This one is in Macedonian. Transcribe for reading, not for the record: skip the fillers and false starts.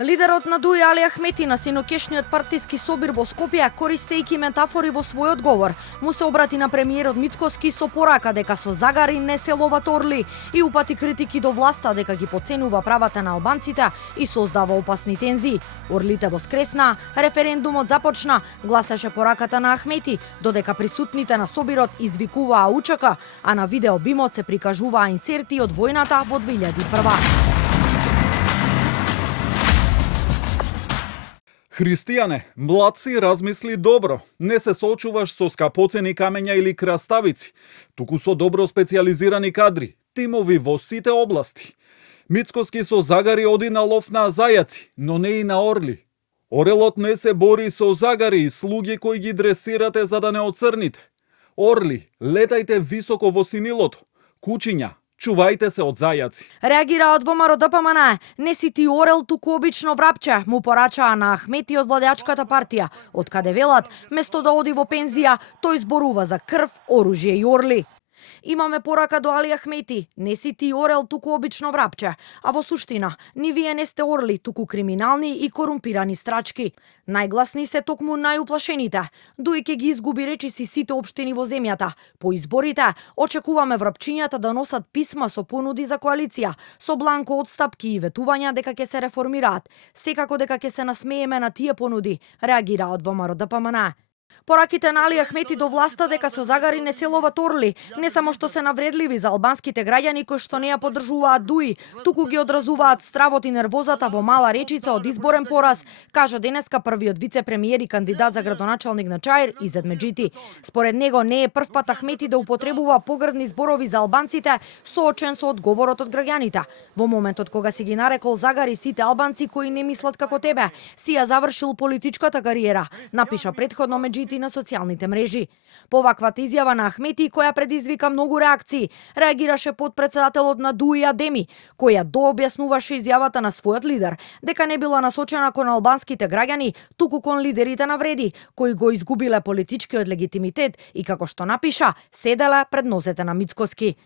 Лидерот на ДУИ Али Ахмети на синокешниот партиски собир во Скопје, користејќи метафори во својот говор, му се обрати на премиерот Мицкоски со порака дека со загари не се ловат орли и упати критики до власта дека ги потценува правата на албанците и создава опасни тензии. Орлите воскресна, референдумот започна, гласаше пораката на Ахмети, додека присутните на собирот извикуваа УЧК, а на видео бимот се прикажуваа инсерти од војната во 2001. Христијане, млад си, размисли добро. Не се соочуваш со скапоцени камења или краставици, туку со добро специјализирани кадри, тимови во сите области. Мицкоски со загари оди на лов на зајаци, но не и на орли. Орелот не се бори со загари и слуги кои ги дресирате за да не оцрните. Орли, летајте високо во синилото. Кучиња, чувајте се од зајаци. Реагира од ВМРО ДПМН. Не си ти орел, туку обично врапче, му порачаа на Ахмети од владеачката партија, од каде велат, место да оди во пензија, тој зборува за крв, оружје и орли. Имаме порака до Али Ахмети. Не си ти орел, туку обично врапче. А во суштина, ни вие не сте орли, туку криминални и корумпирани страчки. Најгласни се токму најуплашените. ДУИ ќе ги изгуби речиси сите општини во земјата. По изборите, очекуваме врапчињата да носат писма со понуди за коалиција, со бланко одстапки и ветувања дека ќе се реформираат. Секако дека ќе се насмееме на тие понуди, реагира од ВМРО ДПМН. Пораките на Али Ахмети до власта дека со загари не се ловат орли, не само што се навредливи за албанските граѓани кои што не ја поддржуваат ДУИ, туку ги одразуваат стравот и нервозата во мала речица од изборен пораз, кажа денеска првиот вице-премиер и кандидат за градоначалник на Чаир, Изет Меджити. Според него не е прв пат Ахмети да употребува погрдни зборови за албанците, соочен со одговорот од граѓаните. Во моментот кога си ги нарекол загари сите албанци кои не мислат како тебе, си ја завршил политичката кариера, напиша претходно Меджити на социјалните мрежи. По ваквата изјава на Ахмети, која предизвика многу реакции, реагираше подпредседателот на ДУИ Адеми, која дообјаснуваше изјавата на својот лидер, дека не била насочена кон албанските граѓани, туку кон лидерите на вреди, кои го изгубиле политичкиот легитимитет и како што напиша, седеле пред нозете на Мицкоски.